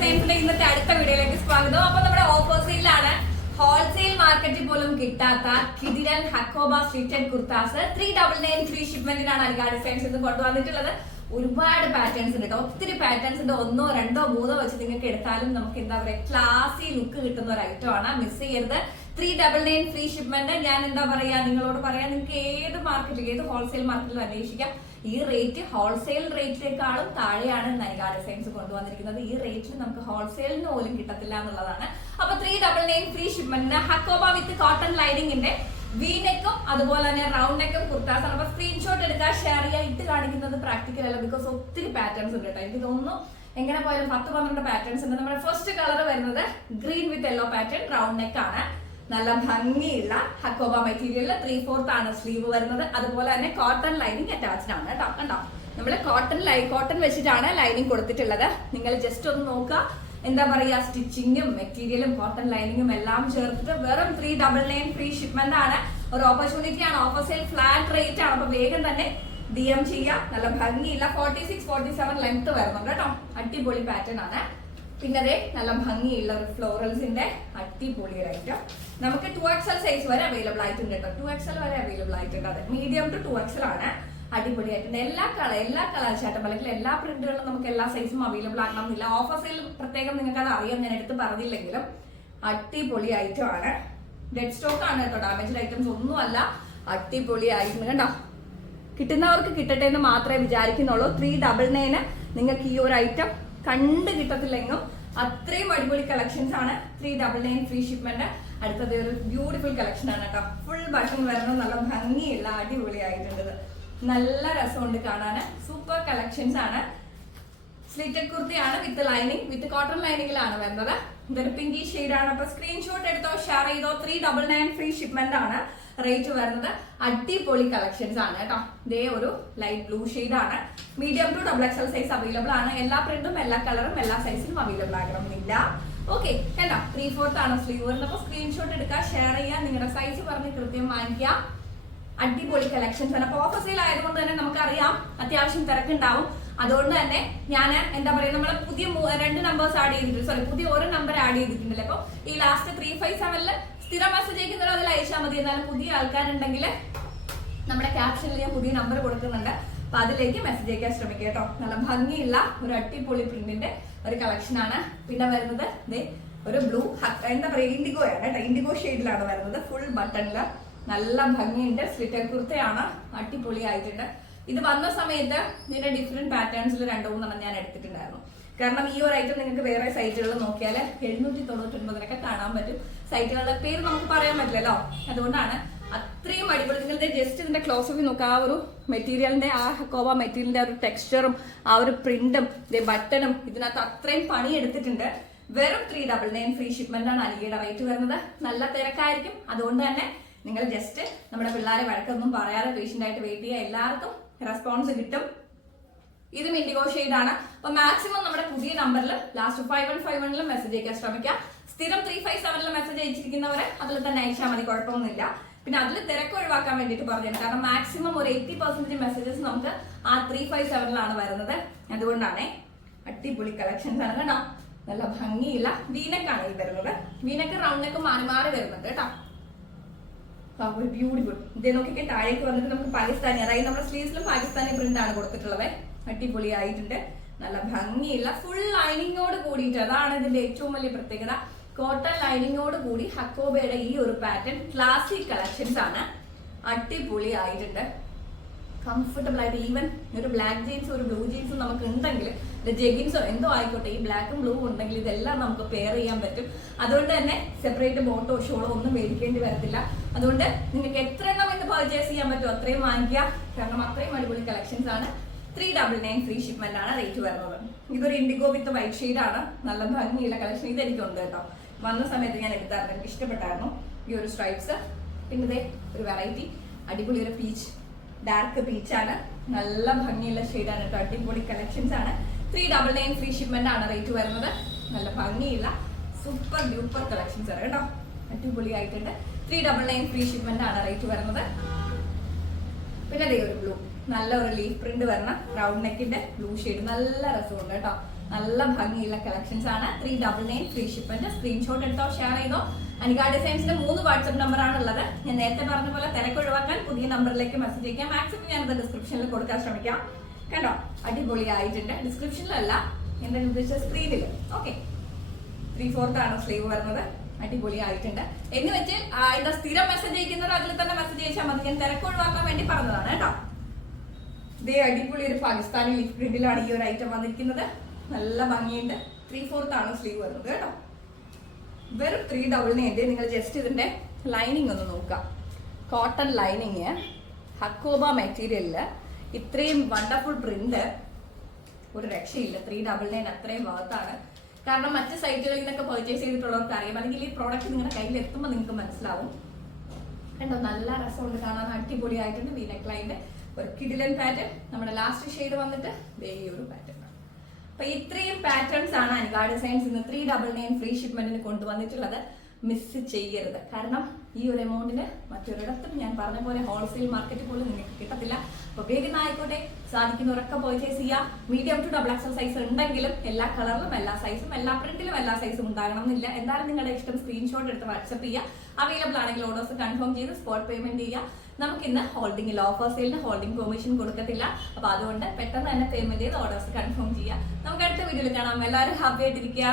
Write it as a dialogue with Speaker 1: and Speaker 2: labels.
Speaker 1: ഡിസൈൻസിന്റെ ഇന്നത്തെ അടുത്ത വീഡിയോയിലേക്ക് സ്വാഗതം. അപ്പൊ നമ്മുടെ ഓപ്പോസിറ്റിലാണ് ഹോൾസെയിൽ മാർക്കറ്റിൽ പോലും കിട്ടാത്ത കിഡിരൻ hakoba stitched kurtas three double nine free ഷിപ്മെന്റിനാണ് അലിക ഡിസൈൻസ് ഇന്ന് കൊണ്ടുവന്നിട്ടുള്ളത്. ഒരുപാട് പാറ്റേൺസ് ഉണ്ട് കേട്ടോ. ഒത്തിരി പാറ്റേൺസ് ഉണ്ട്. ഒന്നോ രണ്ടോ മൂന്നോ വെച്ച് നിങ്ങൾക്ക് എടുത്താലും നമുക്ക് എന്താ പറയുക ക്ലാസി ലുക്ക് കിട്ടുന്ന ഒരു ഐറ്റം ആണ്. മിസ് ചെയ്യരുത്. Three double nine free shipment ഞാൻ എന്താ പറയാ നിങ്ങളോട് പറയാ നിങ്ങൾക്ക് ഏത് മാർക്കറ്റിൽ ഏത് ഹോൾസെയിൽ മാർക്കറ്റിൽ അന്വേഷിക്കാം. ഈ റേറ്റ് ഹോൾസെയിൽ റേറ്റിനേക്കാളും താഴെയാണ് നൈഗ ഡിസൈൻസ് കൊണ്ടുവന്നിരിക്കുന്നത്. ഈ റേറ്റിൽ നമുക്ക് ഹോൾസെയിലിന് പോലും കിട്ടത്തില്ല എന്നുള്ളതാണ്. അപ്പൊ ത്രീ ഡബിൾ നയൻ ഫ്രീ ഷിപ്മെന്റിന് ഹക്കോബ വിത്ത് കോട്ടൺ ലൈനിങ്ങിന്റെ വീനെക്കും അതുപോലെ തന്നെ റൗണ്ട് നെക്കും കുർത്താസ് അപ്പൊ സ്ക്രീൻഷോട്ട് എടുക്കുക ഷെയർ ചെയ്യുക ഇട്ട് കാണിക്കുന്നത് പ്രാക്ടിക്കൽ അല്ല. ബിക്കോസ് ഒത്തിരി പാറ്റേൺസ് ഉണ്ട് കേട്ടോ. എനിക്ക് തോന്നുന്നു എങ്ങനെ പോയാലും പത്ത് പന്ത്രണ്ട് പാറ്റേൺസ് ഉണ്ട്. നമ്മുടെ ഫസ്റ്റ് കളർ വരുന്നത് green with yellow pattern round neck ആണ്. നല്ല ഭംഗിയുള്ള ഹക്കോബ മെറ്റീരിയലിൽ ത്രീ ഫോർത്ത് ആണ് സ്ലീവ് വരുന്നത്. അതുപോലെ തന്നെ കോട്ടൺ ലൈനിങ് അറ്റാച്ച്ഡ് ആണ് കേട്ടോ. കണ്ടോ? നമ്മൾ കോട്ടൺ ലൈ കോട്ടൺ വെച്ചിട്ടാണ് ലൈനിങ് കൊടുത്തിട്ടുള്ളത്. നിങ്ങൾ ജസ്റ്റ് ഒന്ന് നോക്കുക. എന്താ പറയാ സ്റ്റിച്ചിങ്ങും മെറ്റീരിയലും കോട്ടൺ ലൈനിങ്ങും എല്ലാം ചേർത്തിട്ട് വെറും three double nine free shipment ആണ്. ഒരു ഓപ്പർച്യൂണിറ്റി ആണ്. ഓഫർ സെയിൽ ഫ്ലാറ്റ് റേറ്റ് ആണ്. അപ്പൊ വേഗം തന്നെ ഡി എം ചെയ്യാം. നല്ല ഭംഗിയില്ല forty six forty seven length വരുന്നുണ്ട് കേട്ടോ. അടിപൊളി പാറ്റേൺ ആണ്. പിന്നെ നല്ല ഭംഗിയുള്ള ഒരു ഫ്ലോറൽസിന്റെ അടിപൊളി ഒരു ഐറ്റം നമുക്ക് ടു എക്സൽ സൈസ് വരെ അവൈലബിൾ ആയിട്ടുണ്ട് കേട്ടോ. ടു എക്സൽ വരെ അവൈലബിൾ ആയിട്ടുണ്ട്. അതെ മീഡിയം ടു ടു എക്സൽ ആണ് അടിപൊളിയായിട്ടുണ്ട് എല്ലാ കളർ എല്ലാ കളർ ചാട്ടം അല്ലെങ്കിൽ എല്ലാ പ്രിന്റുകളും നമുക്ക് എല്ലാ സൈസും അവൈലബിൾ ആകണമെന്നില്ല ഓഫർ സെയിൽ പ്രത്യേകം നിങ്ങൾക്ക് അത് അറിയാം. ഞാൻ എടുത്ത് പറഞ്ഞില്ലെങ്കിലും അടിപൊളി ഐറ്റം ആണ്. ഡെഡ് സ്റ്റോക്ക് ആണ് കേട്ടോ. ഡാമേജ് ഐറ്റംസ് ഒന്നുമല്ല അടിപൊളി ഐറ്റം കണ്ടോ? കിട്ടുന്നവർക്ക് കിട്ടട്ടെ എന്ന് മാത്രമേ വിചാരിക്കുന്നുള്ളൂ. ത്രീ ഡബിൾ നയന് നിങ്ങൾക്ക് ഈ ഒരു ഐറ്റം കണ്ട് കിട്ടത്തില്ലെങ്കിലും അത്രയും അടിപൊളി കളക്ഷൻസ് ആണ്. Three double nine free shipment അടുത്തത് ഒരു ബ്യൂട്ടിഫുൾ കളക്ഷൻ ആണ് കേട്ടോ. ഫുൾ ബട്ടൺ വരണം. നല്ല ഭംഗിയുള്ള അടിപൊളി ആയിട്ടുണ്ട് നല്ല രസമുണ്ട് കാണാൻ സൂപ്പർ കളക്ഷൻസ് ആണ്. സ്ലിറ്റഡ് കുർത്തിയാണ് വിത്ത് ലൈനിങ് വിത്ത് കോട്ടൺ ലൈനിങ്ങിലാണ് വരുന്നത്. ഇതൊരു പിങ്കി ആണ്. അപ്പൊ സ്ക്രീൻഷോട്ട് എടുത്തോ ഷെയർ ചെയ്തോ three double nine free shipment ആണ് റേറ്റ് വരുന്നത്. അടിപൊളി കളക്ഷൻസ് ആണ് കേട്ടോ. ഇതേ ഒരു ലൈറ്റ് ബ്ലൂ ആണ്. Medium to double XL size available ആണ്. എല്ലാ പ്രിന്റും എല്ലാ കളറും എല്ലാ സൈസിലും അവൈലബിൾ ആകണമെന്നില്ല. ഓക്കെ കണ്ടോ? ത്രീ ഫോർത്ത് ആണ് സ്ലീവ് വരുന്നത്. അപ്പൊ സ്ക്രീൻഷോട്ട് എടുക്കുക ഷെയർ ചെയ്യുക നിങ്ങളുടെ സൈസ് പറഞ്ഞ് കൃത്യം വാങ്ങിക്കുക. അടിപൊളി കളക്ഷൻസ് ആണ്. അപ്പൊ ഓഫർ സെയിൽ ആയതുകൊണ്ട് തന്നെ നമുക്കറിയാം അത്യാവശ്യം തിരക്കുണ്ടാവും. അതുകൊണ്ട് തന്നെ ഞാൻ എന്താ പറയുക നമ്മൾ പുതിയ രണ്ട് നമ്പേഴ്സ് ആഡ് ചെയ്തിട്ടുണ്ട്. സോറി പുതിയ ഒരു നമ്പർ ആഡ് ചെയ്തിട്ടുണ്ടല്ലോ. അപ്പൊ ഈ ലാസ്റ്റ് ത്രീ ഫൈവ് സെവനിൽ സ്ഥിരം മെസ്സേജ് അയക്കുന്നവർ അതിൽ അയച്ചാൽ മതി. എന്നാലും പുതിയ ആൾക്കാരുണ്ടെങ്കിൽ നമ്മുടെ ക്യാപ്ഷനിൽ ഞാൻ പുതിയ നമ്പർ കൊടുക്കുന്നുണ്ട്. അപ്പൊ അതിലേക്ക് മെസ്സേജ് അയക്കാൻ ശ്രമിക്കുക കേട്ടോ. നല്ല ഭംഗിയുള്ള ഒരു അട്ടിപ്പൊളി പ്രിന്റിന്റെ ഒരു കളക്ഷൻ ആണ്. പിന്നെ വരുന്നത് ഒരു ബ്ലൂ എന്താ പറയുക ഇൻഡിഗോ ആണ് കേട്ടോ. ഇൻഡിഗോ ഷെയ്ഡിലാണ് വരുന്നത്. ഫുൾ ബട്ടണിൽ നല്ല ഭംഗിയുണ്ട്. സ്ലിറ്റർ കുർത്തയാണ്. അടിപൊളിയായിട്ടുണ്ട്. ഇത് വന്ന സമയത്ത് ഇതിന്റെ ഡിഫറെന്റ് പാറ്റേൺസിൽ രണ്ടു മൂന്നെണ്ണം ഞാൻ എടുത്തിട്ടുണ്ടായിരുന്നു. കാരണം ഈ ഒരു ഐറ്റം നിങ്ങൾക്ക് വേറെ സൈറ്റുകളിൽ നോക്കിയാൽ എഴുന്നൂറ്റി തൊണ്ണൂറ്റൊൻപതിനൊക്കെ കാണാൻ പറ്റും. സൈറ്റുകളുടെ പേര് നമുക്ക് പറയാൻ പറ്റില്ലല്ലോ. അതുകൊണ്ടാണ് അത്രയും അടിപൊളി. നിങ്ങളുടെ ജസ്റ്റ് ഇതിന്റെ ക്ലോസ് ഓഫ് നോക്കുക ആ ഒരു മെറ്റീരിയലിന്റെ ആ കോവ മെറ്റീരിയലിന്റെ ആ ഒരു ടെക്സ്ചറും ആ ഒരു പ്രിന്റും ബട്ടണും ഇതിനകത്ത് അത്രയും പണി എടുത്തിട്ടുണ്ട്. വെറും three double nine free shipment ആണ് അലിഗയുടെ റേറ്റ് വരുന്നത്. നല്ല തിരക്കായിരിക്കും. അതുകൊണ്ട് തന്നെ നിങ്ങൾ ജസ്റ്റ് നമ്മുടെ പിള്ളേരെ വഴക്കൊന്നും പറയാതെ പേഷ്യന്റ് ആയിട്ട് വെയിറ്റ് ചെയ്യുക. എല്ലാവർക്കും റെസ്പോൺസ് കിട്ടും. ഇത് ഇൻഡിഗോ ആണ്. അപ്പൊ മാക്സിമം നമ്മുടെ പുതിയ നമ്പറിൽ ലാസ്റ്റ് ഫൈവ് വൺ ഫൈവ് വണ്ണിലും മെസ്സേജ് അയക്കാൻ ശ്രമിക്കാം സ്ഥിരം ത്രീ ഫൈവ് സെവനിൽ മെസ്സേജ് അയച്ചിരിക്കുന്നവരെ അതിൽ തന്നെ അയച്ചാൽ മതി കുഴപ്പമൊന്നുമില്ല. പിന്നെ അതിൽ തിരക്ക് ഒഴിവാക്കാൻ വേണ്ടിയിട്ട് പറഞ്ഞു കാരണം മാക്സിമം ഒരു എയ്റ്റി പെർസെന്റേജ് മെസ്സേജസ് നമുക്ക് ആ ത്രീ ഫൈവ് സെവനിലാണ് വരുന്നത്. അതുകൊണ്ടാണേ അടിപൊളി കളക്ഷൻസ് ആണ് കേട്ടോ. നല്ല ഭംഗിയില്ല വീനക്കാണ് ഈ വരുന്നത് വീനക്ക് റൗണ്ട് നെക്ക് മാറി മാറി വരുന്നത് കേട്ടോ. ബ്യൂട്ടിഫുൾ ഇതേ നോക്കിയൊക്കെ താഴേക്ക് വന്നിട്ട് നമുക്ക് പാകിസ്ഥാനി അതായത് നമ്മുടെ സ്ലീവ്സിലും പാകിസ്ഥാനി പ്രിന്റ് ആണ് കൊടുത്തിട്ടുള്ളത് അടിപൊളി ആയിട്ടുണ്ട് നല്ല ഭംഗിയുള്ള ഫുൾ ലൈനിങ്ങോട് കൂടിയിട്ട് അതാണ് ഇതിന്റെ ഏറ്റവും വലിയ പ്രത്യേകത. കോട്ടൺ ലൈനിങ്ങോട് കൂടി ഹക്കോബയുടെ ഈ ഒരു പാറ്റേൺ ക്ലാസിക് കളക്ഷൻസ് ആണ്. അടിപൊളി ആയിട്ടുണ്ട് കംഫർട്ടബിൾ ആയിട്ട് ഈവൻ ഒരു ബ്ലാക്ക് ജീൻസും ഒരു ബ്ലൂ ജീൻസും നമുക്ക് ഉണ്ടെങ്കിൽ ജെഗിൻസോ എന്തോ ആയിക്കോട്ടെ ഈ ബ്ലാക്കും ബ്ലൂ ഉണ്ടെങ്കിൽ ഇതെല്ലാം നമുക്ക് പെയർ ചെയ്യാൻ പറ്റും. അതുകൊണ്ട് തന്നെ സെപ്പറേറ്റ് ബോട്ടോ ഷോളോ ഒന്നും മേടിക്കേണ്ടി വരത്തില്ല. അതുകൊണ്ട് നിങ്ങൾക്ക് എത്ര എണ്ണം എന്ന് പർച്ചേസ് ചെയ്യാൻ പറ്റുമോ അത്രയും വാങ്ങിക്കുക. കാരണം അത്രയും അടിപൊളി കളക്ഷൻസ് ആണ്. Three double nine free shipment ആണ് റേറ്റ് വരുന്നത്. ഇതൊരു ഇൻഡിഗോ വിത്ത് വൈറ്റ് ഷെയ്ഡ് ആണ്. നല്ല ഭംഗിയുള്ള കളക്ഷൻ ഇത് എനിക്കുണ്ട് കേട്ടോ. വന്ന സമയത്ത് ഞാൻ എടുത്തായിരുന്നു. എനിക്ക് ഇഷ്ടപ്പെട്ടായിരുന്നു. ഈ ഒരു സ്ട്രൈപ്സ് പിന്നെ ഒരു വെറൈറ്റി അടിപൊളി ഒരു പീച്ച് ഡാർക്ക് ആണ്. നല്ല ഭംഗിയുള്ള ഷെയ്ഡാണ് കേട്ടോ. അടിപൊളി കളക്ഷൻസ് ആണ്. Three double nine free shipment ആണ് റേറ്റ് വരുന്നത്. നല്ല ഭംഗിയുള്ള സൂപ്പർ ഡ്യൂപ്പർ കളക്ഷൻസ് ആണ് കേട്ടോ. അടിപൊളി ആയിട്ടുണ്ട് three double nine free shipment ആണ് റേറ്റ് വരുന്നത്. പിന്നെ അതേ ഒരു ബ്ലൂ നല്ല ഒരു ലീഫ് പ്രിന്റ് വരണം. റൗണ്ട് നെക്കിന്റെ ബ്ലൂ ഷെയ്ഡ് നല്ല രസമുണ്ട് കേട്ടോ. നല്ല ഭംഗിയുള്ള കളക്ഷൻസ് ആണ്. Three double nine free shipment screenshot എടുത്തോ ഷെയർ ചെയ്തോ. അനിക ഡിസൈൻസിന്റെ മൂന്ന് വാട്സപ്പ് നമ്പർ ഉള്ളത് ഞാൻ നേരത്തെ പറഞ്ഞ പോലെ തിരക്ക് ഒഴിവാക്കാൻ പുതിയ നമ്പറിലേക്ക് മെസ്സേജ് അയക്കാം. മാക്സിമം ഞാനത് ഡിസ്ക്രിപ്ഷനിൽ കൊടുക്കാൻ ശ്രമിക്കാം. കണ്ടോ? അടിപൊളിയായിട്ടുണ്ട്. ഡിസ്ക്രിപ്ഷനിലല്ല എന്റെ ഉദ്ദേശിച്ച സ്ക്രീനിൽ ഓക്കെ ത്രീ ഫോർത്ത് ആണ് സ്ലീവ് വരുന്നത്. അടിപൊളിയായിട്ടുണ്ട്. എന്ന് വെച്ച് എന്താ സ്ഥിരം മെസ്സേജ് അയക്കുന്നവർ അതിൽ തന്നെ മെസ്സേജ് അയച്ചാൽ മതി. ഞാൻ തിരക്ക് ഒഴിവാക്കാൻ വേണ്ടി പറഞ്ഞതാണ് കേട്ടോ. ഇതേ അടിപൊളി ഒരു പാകിസ്ഥാനി പ്രിന്റിലാണ് ഈ ഒരു ഐറ്റം വന്നിരിക്കുന്നത്. നല്ല ഭംഗിയുണ്ട്. ത്രീ ഫോർത്ത് ആണ് സ്ലീവ് വരുന്നത് കേട്ടോ. വെറും ത്രീ ഡബിൾ നയന്റെ നിങ്ങൾ ജസ്റ്റ് ഇതിന്റെ ലൈനിങ് ഒന്ന് നോക്കാം കോട്ടൺ ലൈനിങ് ഹക്കോബ മെറ്റീരിയലിൽ ഇത്രയും വണ്ടർഫുൾ പ്രിന്റ് ഒരു രക്ഷയില്ല. ത്രീ ഡബിൾ നയൻ അത്രയും ഭാഗത്താണ് കാരണം മറ്റ് സൈറ്റുകളിൽ നിന്നൊക്കെ പർച്ചേസ് ചെയ്തിട്ടുള്ളവർക്ക് അറിയാം. അല്ലെങ്കിൽ ഈ പ്രോഡക്റ്റ് നിങ്ങളുടെ കയ്യിൽ എത്തുമ്പോൾ നിങ്ങൾക്ക് മനസ്സിലാവും. കണ്ടോ? നല്ല രസമുണ്ട്. കാണാൻ അടിപൊളിയായിട്ടുണ്ട്. വി നെക്ലൈന്റെ ഒരു കിഡിലൻ പാറ്റേൺ നമ്മുടെ ലാസ്റ്റ് ഷെയ്ഡ് വന്നിട്ട് വേറെ ഒരു പാറ്റേൺ അപ്പൊ ഇത്രയും പാറ്റേൺസ് ആണ് അനുഗാർഡ് സയൻസ് ഇന്ന് ത്രീ ഡബിൾ നയൻ ഫ്രീ ഷിപ്മെന്റിന് കൊണ്ടുവന്നിട്ടുള്ളത്. മിസ് ചെയ്യരുത്. കാരണം ഈ ഒരു എമൗണ്ടിന് മറ്റൊരിടത്തും ഞാൻ പറഞ്ഞ പോലെ ഹോൾസെയിൽ മാർക്കറ്റ് പോലും നിങ്ങൾക്ക് കിട്ടത്തില്ല. അപ്പൊ വേഗം ആയിക്കോട്ടെ. സാധിക്കുന്നവരൊക്കെ പർച്ചേസ് ചെയ്യാം. Medium to double XL size ഉണ്ടെങ്കിലും എല്ലാ കളറിലും എല്ലാ സൈസും എല്ലാ പ്രിന്റിലും എല്ലാ സൈസും ഉണ്ടാകണം എന്നില്ല. എന്തായാലും നിങ്ങളുടെ ഇഷ്ടം സ്ക്രീൻഷോട്ട് എടുത്ത് വാട്സപ്പ് ചെയ്യുക അവൈലബിൾ ആണെങ്കിൽ ഓർഡേഴ്സ് കൺഫേം ചെയ്ത് സ്പോട്ട് പേയ്മെന്റ് ചെയ്യുക നമുക്ക് ഇന്ന് ഹോൾഡിംഗിൽ ഓഫർ സെയിലിന് ഹോൾഡിംഗ് പെർമിഷൻ കൊടുക്കത്തില്ല. അപ്പൊ അതുകൊണ്ട് പെട്ടെന്ന് തന്നെ പേയ്മെന്റ് ചെയ്ത് ഓർഡേഴ്സ് കൺഫേം ചെയ്യുക നമുക്ക് അടുത്ത വീഡിയോയിൽ കാണാം. എല്ലാവരും ഹാപ്പി ആയിട്ടിരിക്കുക.